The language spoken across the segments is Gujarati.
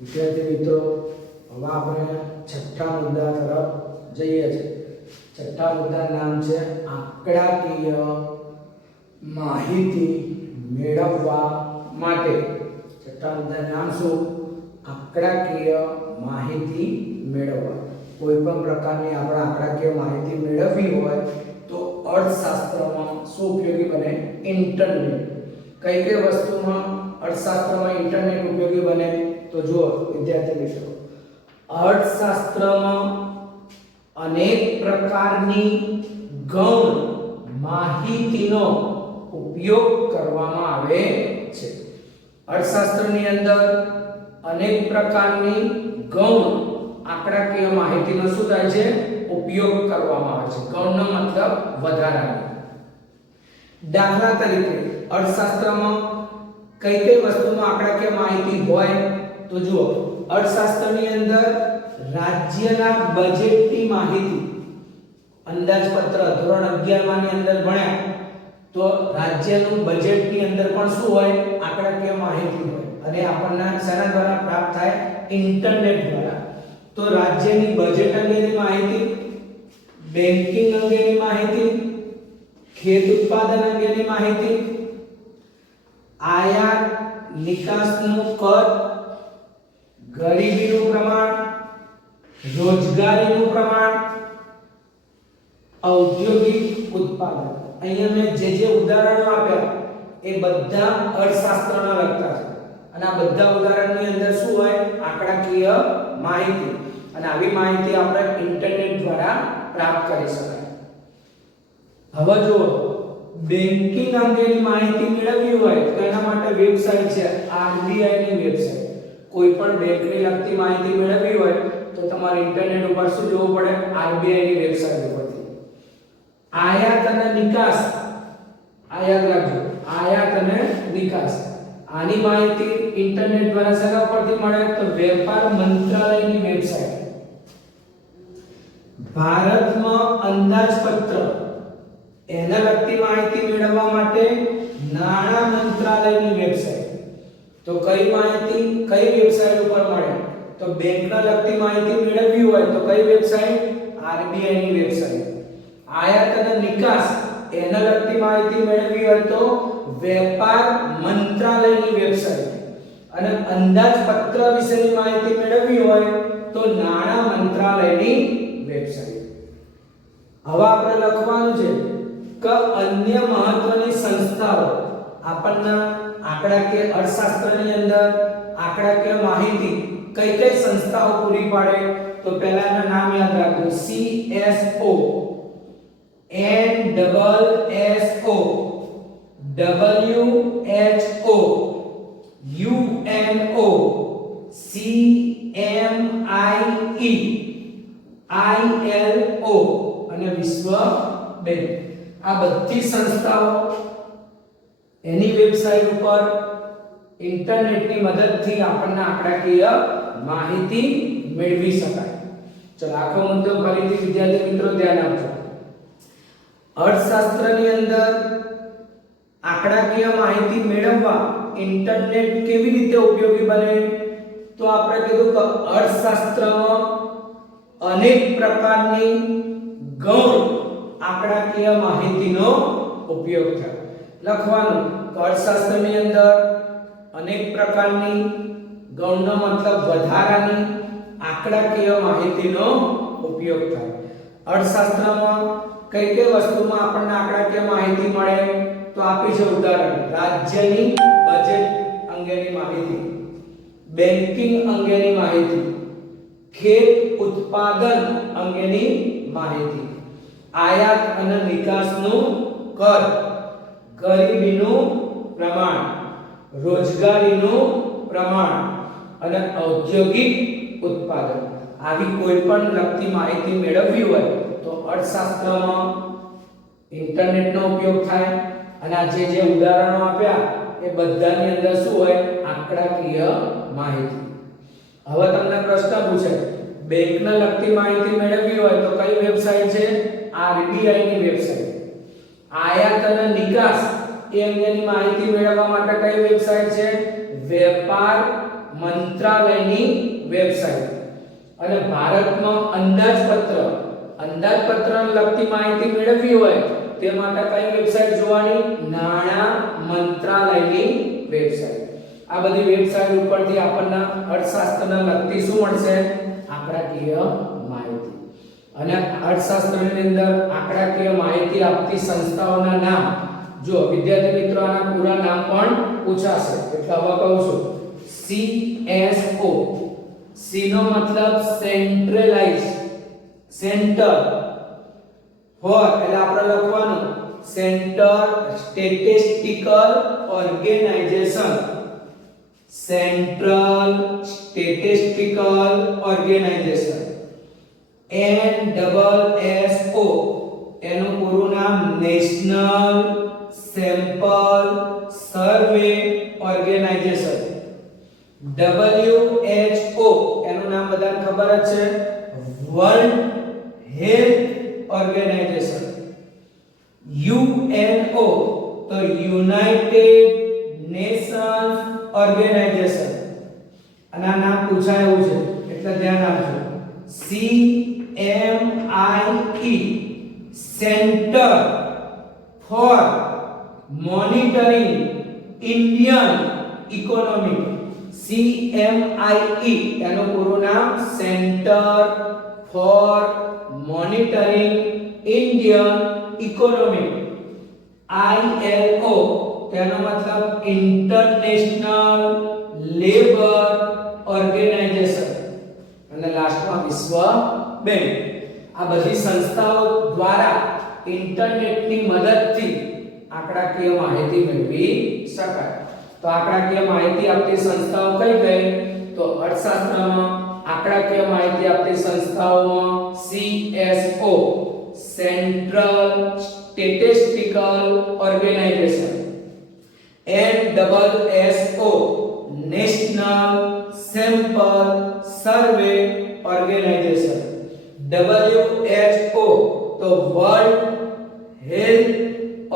વિદ્યાર્થી મિત્રો, હવે આપણે છઠ્ઠા મુદ્દા તરફ જઈએ છીએ. છઠ્ઠા મુદ્દાનું નામ છે આંકડાકીય માહિતી મેળવવા માટે. છઠ્ઠા મુદ્દાનું નામ શું? આંકડાકીય માહિતી મેળવવા. કોઈ પણ પ્રકારની આપણે આંકડાકીય માહિતી મેળવવી હોય તો અર્થશાસ્ત્રમાં શું ઉપયોગી બને? ઇન્ટરનેટ. કઈ કઈ વસ્તુમાં અર્થશાસ્ત્રમાં ઇન્ટરનેટ ઉપયોગી બને? તો જુઓ વિદ્યાર્થી મિત્રો, અર્થશાસ્ત્રમાં અનેક પ્રકારની ગૌણ માહિતીનો ઉપયોગ કરવામાં આવે છે. અર્થશાસ્ત્રની અંદર અનેક પ્રકારની ગૌણ આંકડાકીય માહિતીનો શું થાય છે? ઉપયોગ કરવામાં આવે છે. ગૌણનો મતલબ વધારાનો. દાખલા તરીકે અર્થશાસ્ત્રમાં કઈ કઈ વસ્તુમાં આંકડાકીય માહિતી હોય? તો જુઓ, અર્થશાસ્ત્રની અંદર રાજ્યના બજેટની માહિતી, અંદાજપત્ર ધોરણ 11 ની અંદર ભણ્યા તો રાજ્યનું બજેટની અંદર પણ શું હોય? આંકડાકીય માહિતી હોય. અને આપણને શેના દ્વારા પ્રાપ્ત થાય? ઇન્ટરનેટ દ્વારા. તો રાજ્યની બજેટ અંગેની માહિતી, બેન્કિંગ અંગેની માહિતી, ખેત ઉત્પાદન અંગેની માહિતી, આયાત નિકાસનું કદ, ગરીબીનું પ્રમાણ, રોજગારીનું પ્રમાણ, ઔદ્યોગિક ઉત્પાદન. અહીંયા મેં જે ઉદાહરણો આપ્યા એ બધા અર્થશાસ્ત્રના લગતા છે. અને આ બધા ઉદાહરણની અંદર શું હોય? આંકડાકીય માહિતી. અને આવી માહિતી આપણે ઇન્ટરનેટ દ્વારા પ્રાપ્ત કરી શકાય. હવે જુઓ, બેન્કિંગ અંગેની માહિતી મેળવવી હોય તો એના માટે વેબસાઇટ છે, આરબીઆઈ ની વેબસાઇટ. કોઈ પણ બેંકને લગતી માહિતી મેળવવી હોય તો તમારે ઇન્ટરનેટ ઉપર શું જોવું પડે? આરબીઆઈ ની વેબસાઇટ ઉપરથી. આયાત અને નિકાસ, આ યાદ રાખજો, આયાત અને નિકાસ. આની માહિતી ઇન્ટરનેટ દ્વારા શેના પરથી મળે? તો વેપાર મંત્રાલયની વેબસાઇટ. ભારતમાં અંદાજપત્ર, એના લગતી માહિતી મેળવવા માટે નાણાં મંત્રાલયની વેબસાઇટ. તો કઈ માહિતી કઈ વેબસાઇટ ઉપર મળે? તો બેંકના લગતી માહિતી મેળવવી હોય તો કઈ વેબસાઇટ? આરબીઆઈ ની વેબસાઇટ. આયાત અને નિકાસ, એના લગતી માહિતી મેળવવી હોય તો વેપાર મંત્રાલયની વેબસાઇટ. અને અંદાજપત્ર વિશેની માહિતી મેળવવી હોય તો નાણાં મંત્રાલયની વેબસાઇટ. હવે આપણે લખવાનું છે કે અન્ય મહત્વની સંસ્થાઓ આપણને આંકડાકીય અર્થશાસ્ત્રની અંદર આંકડાકીય માહિતી કઈ કઈ સંસ્થાઓ પૂરી પાડે? તો પહેલાના નામ યાદ રાખજો: CSO, NSSO, WHO, UNO, CMIE, ILO અને વિશ્વ બેંક. આ બધી સંસ્થાઓ એની વેબસાઇટ ઉપર ઇન્ટરનેટની મદદથી આપણને આંકડાકીય માહિતી મેળવી શકાય. ચલો આખો મુદ્દો ફરીથી વિદ્યાર્થી મિત્રો ધ્યાન આપજો. અર્થશાસ્ત્રની અંદર આંકડાકીય માહિતી મેળવવા ઇન્ટરનેટ કેવી રીતે ઉપયોગી બને? તો આપણે કીધું કે અર્થશાસ્ત્રમાં અનેક પ્રકારની ગૌણ આંકડાકીય માહિતીનો ઉપયોગ થાય. લખવાનું કે અર્થશાસ્ત્રની અંદર અનેક પ્રકારની ગૌણનો મતલબ વધારાની આંકડાકીય માહિતીનો ઉપયોગ થાય. અર્થશાસ્ત્રમાં કઈ કઈ વસ્તુમાં આપણને આંકડાકીય માહિતી મળે? તો આપી છે ઉદાહરણ: રાજ્યની બજેટ અંગેની માહિતી, બેન્કિંગ અંગેની માહિતી, ખેત ઉત્પાદન અંગેની માહિતી, આયાત અને નિકાસનું કદ, ગરીબીનું પ્રમાણ, રોજગારીનું પ્રમાણ અને ઔદ્યોગિક ઉત્પાદન. આવી કોઈ પણ લગતી માહિતી મેળવવી હોય તો અર્થશાસ્ત્રમાં ઇન્ટરનેટનો ઉપયોગ થાય. અને આ જે ઉદાહરણો આપ્યા એ બધાની અંદર શું હોય? આંકડાકીય માહિતી. હવે તમને પ્રશ્ન પૂછે, બેંકને લગતી માહિતી મેળવવી હોય તો કઈ વેબસાઇટ છે? આરબીઆઈ ની વેબસાઇટ. આયાત અને નિકાસ એ અંગેની માહિતી મેળવવા માટે કઈ વેબસાઇટ છે? વેપાર મંત્રાલયની વેબસાઈટ. અને ભારતમાં અંદાજપત્રને લગતી માહિતી મેળવવી હોય તે માટે કઈ વેબસાઈટ જોવાની? નાણાં મંત્રાલયની વેબસાઈટ. આ બધી વેબસાઈટ ઉપરથી આપણને અર્થશાસ્ત્રના લગતી શું મળશે? આંકડાકીય માહિતી. અને અર્થશાસ્ત્રની અંદર આંકડાકીય માહિતી આપતી સંસ્થાઓના નામ જો વિદ્યાર્થી મિત્રો આના પૂરા નામ પણ પૂછાશે એટલે હવે કહું છું. CSO, C નો મતલબ સેન્ટ્રલાઇઝ, સેન્ટર. ફોર એટલે આપણે લખવાનું Centre Statistical Organisation, Central Statistical Organisation. NSSO એનું પૂરું નામ National Sample Survey Organisation. WHO એનું નામ બધાને ખબર જ છે, વર્લ્ડ હેલ્થ ઓર્ગેનાઇઝેશન. UNO તો યુનાઇટેડ નેશન્સ ઓર્ગેનાઇઝેશન. અને આ નામ પૂછાય એવું છે એટલે ધ્યાન આપજો. CMIE centre for Monitoring Indian economy. CMIE એનું પૂરું નામ centre for Monitoring Indian Economy. ILO તેનો મતલબ ઇન્ટરનેશનલ લેબર ઓર્ગેનાઇઝેશન. અને લાસ્ટમાં વિશ્વ બેંક. આ બધી સંસ્થાઓ દ્વારા ઇન્ટરનેટની મદદથી આંકડાકીય માહિતી મેળવી શકાય. તો આંકડાકીય માહિતી આપતી સંસ્થાઓ કઈ કઈ? તો અર્થશાસ્ત્રમાં આંકડાકીય માહિતી આપતી સંસ્થાઓમાં CSO Central Statistical Organisation, NSSO National Sample Survey Organisation, WHO તો World Health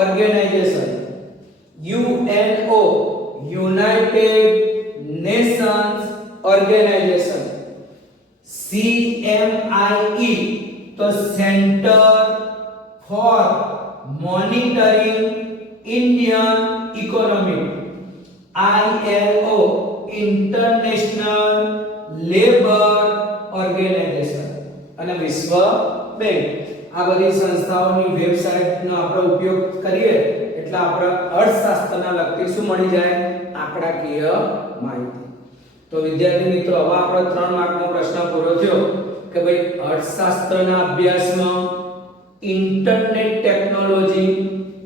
Organization, UNO United Nations Organization, CMIE તો Centre for Monitoring Indian Economy, ILO International Labour Organization અને વિશ્વ બેંક. આ બધી સંસ્થાઓની વેબસાઇટનો આપણે ઉપયોગ કરીએ એટલે આપણે અર્થશાસ્ત્રના લગતી શું મળી જાય? આંકડાકીય માહિતી. તો વિદ્યાર્થી મિત્રો હવે આપણો 3 માર્કનો પ્રશ્ન પૂરો થયો કે ભાઈ અર્થશાસ્ત્રના અભ્યાસમાં ઇન્ટરનેટ ટેકનોલોજી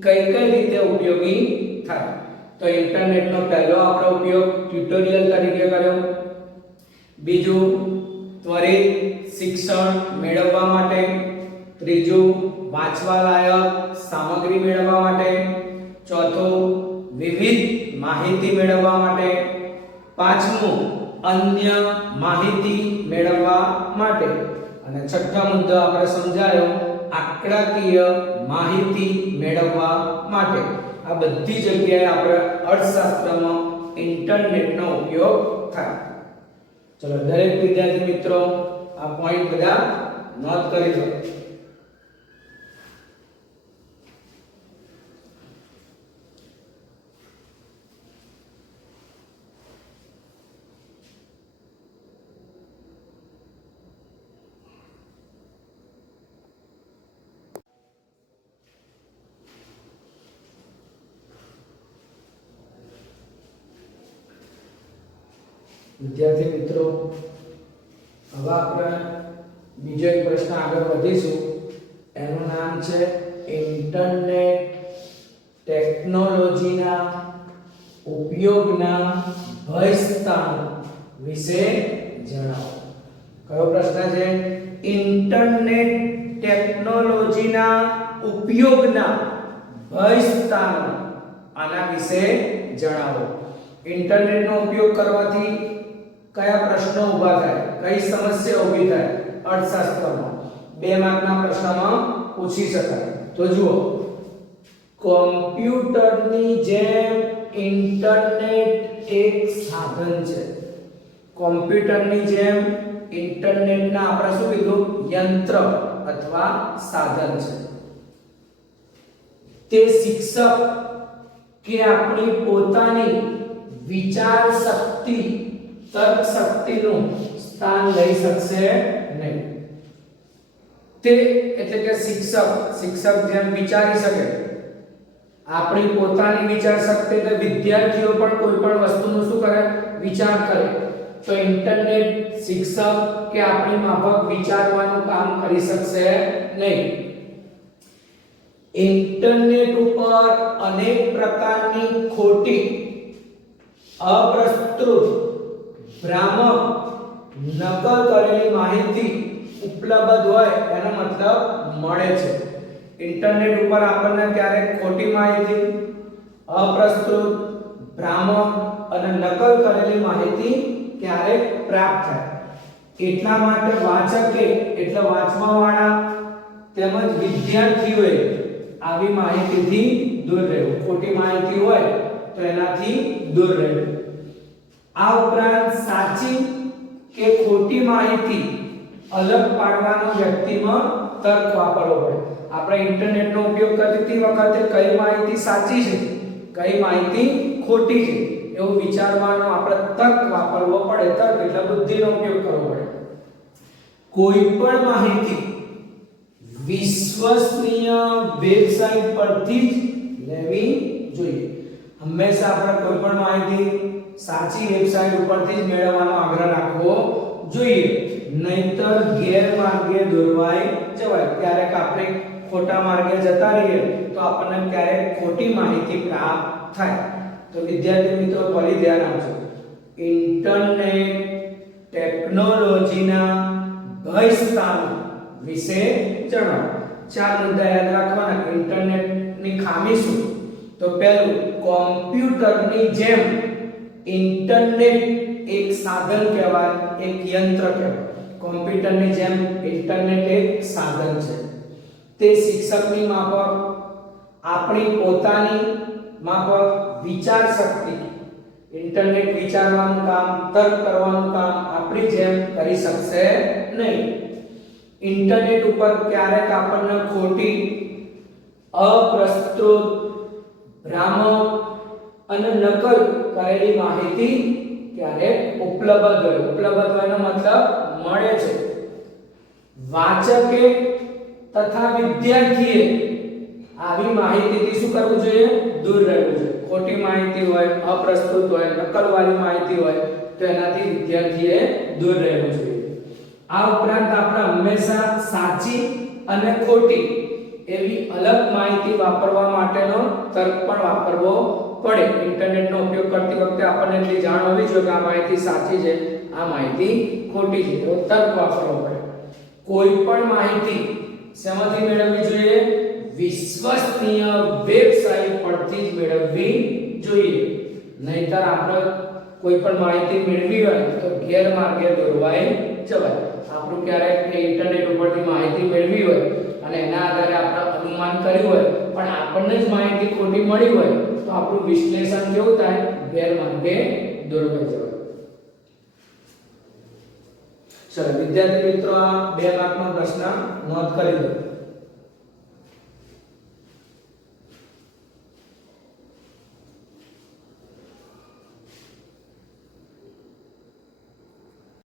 કઈ કઈ રીતે ઉપયોગી થાય. તો ઇન્ટરનેટનો પહેલો આપણો ઉપયોગ ટ્યુટોરિયલ તરીકે કર્યો. બીજું ત્વરિત શિક્ષણ મેળવવા માટે. ત્રીજું વાંચવા લાયક સામગ્રી મેળવવા માટે. ચોથું વિવિધ માહિતી મેળવવા માટે. પાંચમું અન્ય માહિતી મેળવવા માટે. અને છઠ્ઠા મુદ્દો આપણે સમજાયો આંકડાકીય માહિતી મેળવવા માટે. આ બધી જગ્યાએ આપણે અર્થશાસ્ત્રમાં ઇન્ટરનેટનો ઉપયોગ થાય. ચલો દરેક વિદ્યાર્થી મિત્રો આ પોઈન્ટ બધા નોટ કરી લો. વિદ્યાર્થી મિત્રો હવે આપણે બીજો એક પ્રશ્ન આગળ વધીશું. એનું નામ છે ઇન્ટરનેટ ટેકનોલોજીના ઉપયોગના ભયસ્થાનો વિશે જણાવો. કયો પ્રશ્ન છે? ઇન્ટરનેટ ટેકનોલોજીના ઉપયોગના ભયસ્થાનો આના વિશે જણાવો. ઇન્ટરનેટનો ઉપયોગ કરવાથી કયા પ્રશ્નો ઊભા થાય, કઈ સમસ્યા ઊભી થાય અર્થશાસ્ત્રમાં? 2 માર્કના પ્રશ્નમાં પૂછી શકાય. તો જુઓ, કોમ્પ્યુટરની જેમ ઇન્ટરનેટ એક સાધન છે. કોમ્પ્યુટરની જેમ ઇન્ટરનેટના આપણે શું કીધું યંત્ર અથવા સાધન છે. તે શિક્ષક કે આપણી પોતાની વિચાર શક્તિ તર્ક શક્તિનું સ્થાન લઈ શકશે નહીં. તે એટલે કે શિક્ષક જેમ વિચારી શકે આપણી પોતાની વિચાર શક્તિ એટલે વિદ્યાર્થીઓ પણ કોઈ પણ વસ્તુનો શું કરે વિચાર કરે તો ઇન્ટરનેટ શિક્ષક કે આપણી માફક વિચારવાનું કામ કરી શકશે નહીં. ઇન્ટરનેટ ઉપર અનેક પ્રકારની ખોટી અપ્રસ્તુત ભ્રામક નકલ કરેલી માહિતી ઉપલબ્ધ હોય એનો મતલબ મળે છે. ઇન્ટરનેટ ઉપર આપણને ક્યારેક ખોટી માહિતી અપ્રસ્તુત ભ્રામક અને નકલ કરેલી માહિતી ક્યારેક પ્રાપ્ત થાય. એટલા માટે વાચકે એટલે વાંચવાવાળા તેમજ વિદ્યાર્થીઓએ આવી માહિતીથી દૂર રહેવું. ખોટી માહિતી હોય તો એનાથી દૂર રહેવું. આ ઉપરાંત સાચી કે ખોટી માહિતી અલગ પાડવાનો વ્યક્તિમાં તર્ક વાપરવો પડે. આપણે ઇન્ટરનેટનો ઉપયોગ કરતી વખતે કઈ માહિતી સાચી છે કઈ માહિતી ખોટી છે એવું વિચારવાનો આપણે તર્ક વાપરવો પડે. તર્ક એટલે બુદ્ધિનો ઉપયોગ કરવો પડે. કોઈ પણ માહિતી વિશ્વસનીય વેબસાઇટ પરથી જ લેવી જોઈએ. હંમેશા આપણે કોઈ પણ માહિતી સાચી વેબસાઇટ ઉપરથી જ મેળવવાનો આગ્રહ રાખવો જોઈએ, નહીતર ગેરમાર્ગે દોરવાઈ જવાય. ક્યારેક આપણે ખોટા માર્ગે જતા રહીએ તો આપણને ક્યારેક ખોટી માહિતી પ્રાપ્ત થાય. તો વિદ્યાર્થી મિત્રો ફરી ધ્યાન આપજો. ઇન્ટરનેટ ટેકનોલોજીના ભય સ્થાનો વિશે જણાવો. 4 મુદ્દા યાદ રાખવાના. ઇન્ટરનેટની ખામી શું? તો પહેલું, કોમ્પ્યુટરની જેમ ઇન્ટરનેટ એક સાધન કહેવાય, એક યંત્ર કહેવાય. કોમ્પ્યુટરની જેમ ઇન્ટરનેટ એક સાધન છે. તે શિક્ષકની માફક આપણી પોતાની માફક વિચાર શક્તિ ઇન્ટરનેટ વિચારવાનું કામ તર્ક કરવાનું કામ આપણી જેમ કરી શકશે નહીં. ઇન્ટરનેટ ઉપર ક્યારેક આપણને ખોટી અપ્રસ્તુત ભ્રામક અને નકલ કરેલી માહિતી ક્યારેક ઉપલબ્ધ હોય એનો મતલબ મળે છે. વાચકે તથા વિદ્યાર્થીએ આવી માહિતીથી શું કરવું જોઈએ? દૂર રહેવું જોઈએ. ખોટી માહિતી હોય, અપ્રસ્તુત હોય, નકલવાળી માહિતી હોય તો એનાથી વિદ્યાર્થીએ દૂર રહેવું જોઈએ. આ ઉપરાંત આપણે હંમેશા સાચી અને ખોટી એવી અલગ માહિતી વાપરવા માટેનો તર્ક પણ વાપરવો પડે. ઇન્ટરનેટનો ઉપયોગ કરતી વખતે આપણને એટલી જાણ હોવી જોઈએ કે આ માહિતી સાચી છે, આ માહિતી ખોટી છે, એવો તર્ક વાપરવો પડે. કોઈ પણ માહિતી શેમાંથી મેળવવી જોઈએ? વિશ્વસનીય વેબસાઇટ પરથી જ મેળવવી જોઈએ, નહીતર આપણે કોઈ પણ માહિતી મેળવી હોય તો ગેરમાર્ગે દોરવાઈ જવાય. આપણું ક્યારેક ઇન્ટરનેટ ઉપરથી માહિતી મેળવી હોય અને એના આધારે આપણે અનુમાન કર્યું હોય પણ આપણને જ માહિતી ખોટી મળી હોય તો આપણું વિશ્લેષણ કેવું થાય? ગેરમાર્ગે દોરવાઈ જવાય. ચલો વિદ્યાર્થી મિત્રો, આ 2 માર્કનો પ્રશ્ન નોંધ કરી દો.